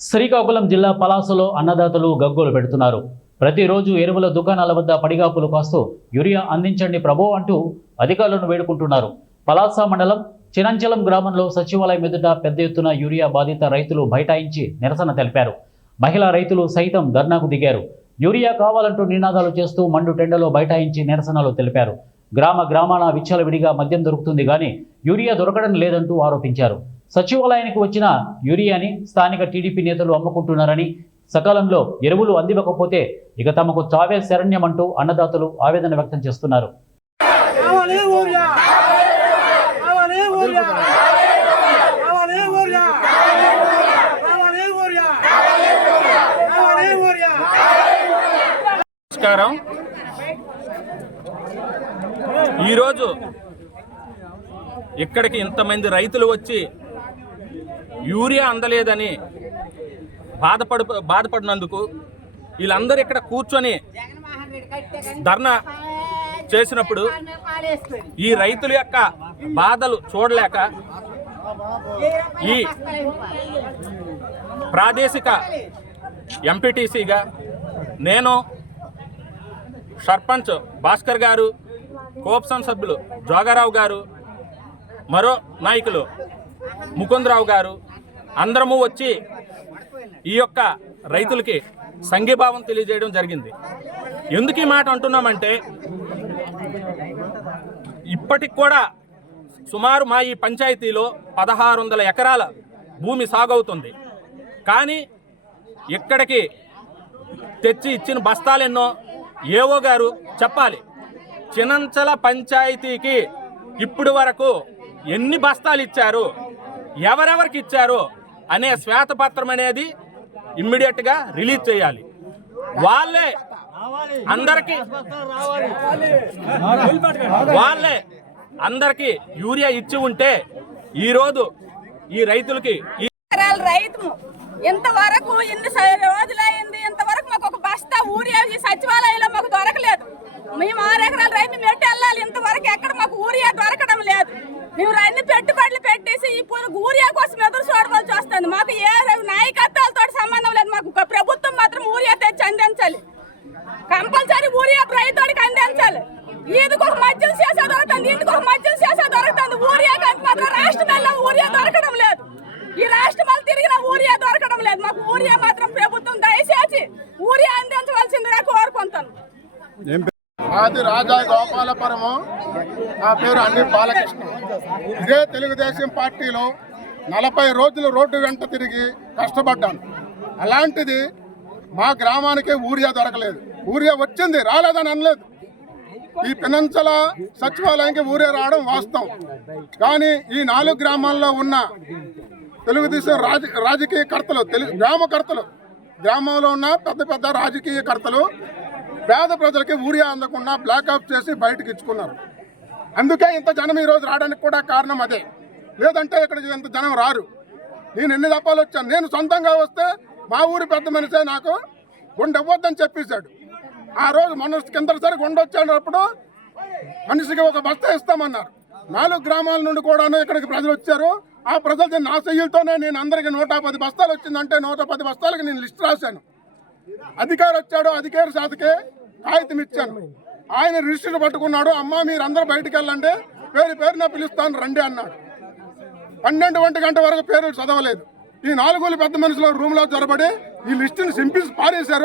శ్రీకాకుళం జిల్లా పలాసలో అన్నదాతలు గగ్గోలు పెడుతున్నారు. ప్రతిరోజు ఎరువుల దుకాణాల వద్ద పడిగాపులు కాస్తూ యూరియా అందించండి ప్రభో అంటూ అధికారులను వేడుకుంటున్నారు. పలాస మండలం చినంచలం గ్రామంలో సచివాలయం ఎదుట పెద్ద ఎత్తున యూరియా బాధిత రైతులు బైఠాయించి నిరసన తెలిపారు. మహిళా రైతులు సైతం ధర్నాకు దిగారు. యూరియా కావాలంటూ నినాదాలు చేస్తూ మండు టెండలో బైఠాయించి నిరసనలు తెలిపారు. గ్రామాన విచ్చలవిడిగా మద్యం దొరుకుతుంది కానీ యూరియా దొరకడం లేదంటూ ఆరోపించారు. సచివాలయానికి వచ్చిన యూరియాని స్థానిక టీడీపీ నేతలు అమ్ముకుంటున్నారని, సకాలంలో ఎరువులు అందివ్వకపోతే ఇక తమకు చావే శరణ్యమంటూ అన్నదాతలు ఆవేదన వ్యక్తం చేస్తున్నారు. నమస్కారం. ఈరోజు ఇక్కడికి ఇంతమంది రైతులు వచ్చి యూరియా అందలేదని బాధపడినందుకు వీళ్ళందరూ ఇక్కడ కూర్చొని ధర్నా చేసినప్పుడు ఈ రైతుల యొక్క బాధలు చూడలేక ఈ ప్రాదేశిక ఎంపీటీసీగా నేను, సర్పంచ్ భాస్కర్ గారు, కోప్సన్ సభ్యులు జోగారావు గారు, మరో నాయకులు ముకుందరావు గారు అందరము వచ్చి ఈ యొక్క రైతులకి సంఘీభావం తెలియజేయడం జరిగింది. ఎందుకు ఈ మాట అంటున్నామంటే, ఇప్పటికి కూడా సుమారు మా ఈ పంచాయతీలో 1600 ఎకరాల భూమి సాగవుతుంది. కానీ ఇక్కడికి తెచ్చి ఇచ్చిన బస్తాలెన్నో ఏవో గారు చెప్పాలి. చినంచల పంచాయతీకి ఇప్పుడు వరకు ఎన్ని బస్తాలు ఇచ్చారు, ఎవరెవరికి ఇచ్చారు అనే శ్వేతపత్రం అనేది ఇమ్మీడియట్గా రిలీజ్ చేయాలి. వాళ్ళే అందరికీ యూరియా ఇచ్చి ఉంటే ఈరోజు ఈ రైతులకి రైతు ఇంతవరకు ఎన్ని రోజులైంది, ఇంతవరకు మాకు ఒక బస్తా ఊరియా ఈ సచివాలయంలో మాకు దొరకలేదు. మేము 6 ఎకరాల రైతు మెట్టి వెళ్ళాలి, ఇంతవరకు ఎక్కడ మాకు ఊరియా దొరకడం లేదు. మేము అన్ని పెట్టుబడులు పెట్టేసి ఇప్పుడు ఊరియా కోసం ఎదురు చూడవలసి వస్తుంది. మాకు ఏ నాయకత్వాలతో సంబంధం లేదు. మాకు ప్రభుత్వం మాత్రం ఊరియా తెచ్చి అందించాలి. కంపల్సరీ ఊరియా రైతుడికి అందించాలి. ఈదికి ఒక మధ్యలో చేసే దొరుకుతుంది, ఇంటికి ఒక మధ్యలో చేసే దొరుకుతుంది. ఊరియా మాత్రం రాష్ట్రంలో ఊరియా దొరకడం లేదు. ఈ రాష్ట్రం తిరిగిన ఊరియా దొరకడం లేదు. మాకు ఊరియా మాత్రం ప్రభుత్వం దయచేసి ఊరియా అందించవలసిందిగా కోరుకుంటాను. మాది రాజా గోపాలపురము. నా పేరు అన్ని బాలకృష్ణ. ఇదే తెలుగుదేశం పార్టీలో 40 రోజులు రోడ్డు వెంట తిరిగి కష్టపడ్డాను. అలాంటిది మా గ్రామానికి ఊరియా దొరకలేదు. ఊరియా వచ్చింది, రాలేదని అనలేదు. ఈ పినంచల సచివాలయానికి ఊరియా రావడం వాస్తవం. కానీ ఈ 4 గ్రామాల్లో ఉన్న తెలుగుదేశం రాజకీయ కర్తలు, గ్రామంలో ఉన్న పెద్ద రాజకీయ కర్తలు పేద ప్రజలకి ఊరియా అందకుండా బ్లాక్ ఆఫ్ చేసి బయటకు ఇచ్చుకున్నారు. అందుకే ఇంత జనం ఈరోజు రావడానికి కూడా కారణం అదే. లేదంటే ఇక్కడ ఇంత జనం రారు. నేను ఎన్ని దప్పాలు వచ్చాను. నేను సొంతంగా వస్తే మా ఊరి పెద్ద మనిషే నాకు గుండె ఇవ్వద్దని చెప్పేశాడు. ఆ రోజు మొన్న కిందసారి గుండె వచ్చేటప్పుడు మనిషికి ఒక బస్తా ఇస్తామన్నారు. 4 గ్రామాల నుండి కూడా ఇక్కడికి ప్రజలు వచ్చారు. ఆ ప్రజలు నా చెయ్యిలతోనే నేను అందరికి 110 బస్తాలు వచ్చిందంటే 110 బస్తాలకి నేను లిస్ట్ రాశాను. అధికారి వచ్చాడు, అధికారి శాతకే కాగితం ఇచ్చాను. ఆయన రిజిస్టర్ పట్టుకున్నాడు. అమ్మ మీరందరూ బయటకు వెళ్ళండి, పేరున పిలుస్తాను రండి అన్నాడు. 12 గంట వరకు పేరు చదవలేదు. ఈ 4 పెద్ద మనుషులు రూమ్లో జొరబడి ఈ లిస్టుని సింపిల్స్ పారేశారు.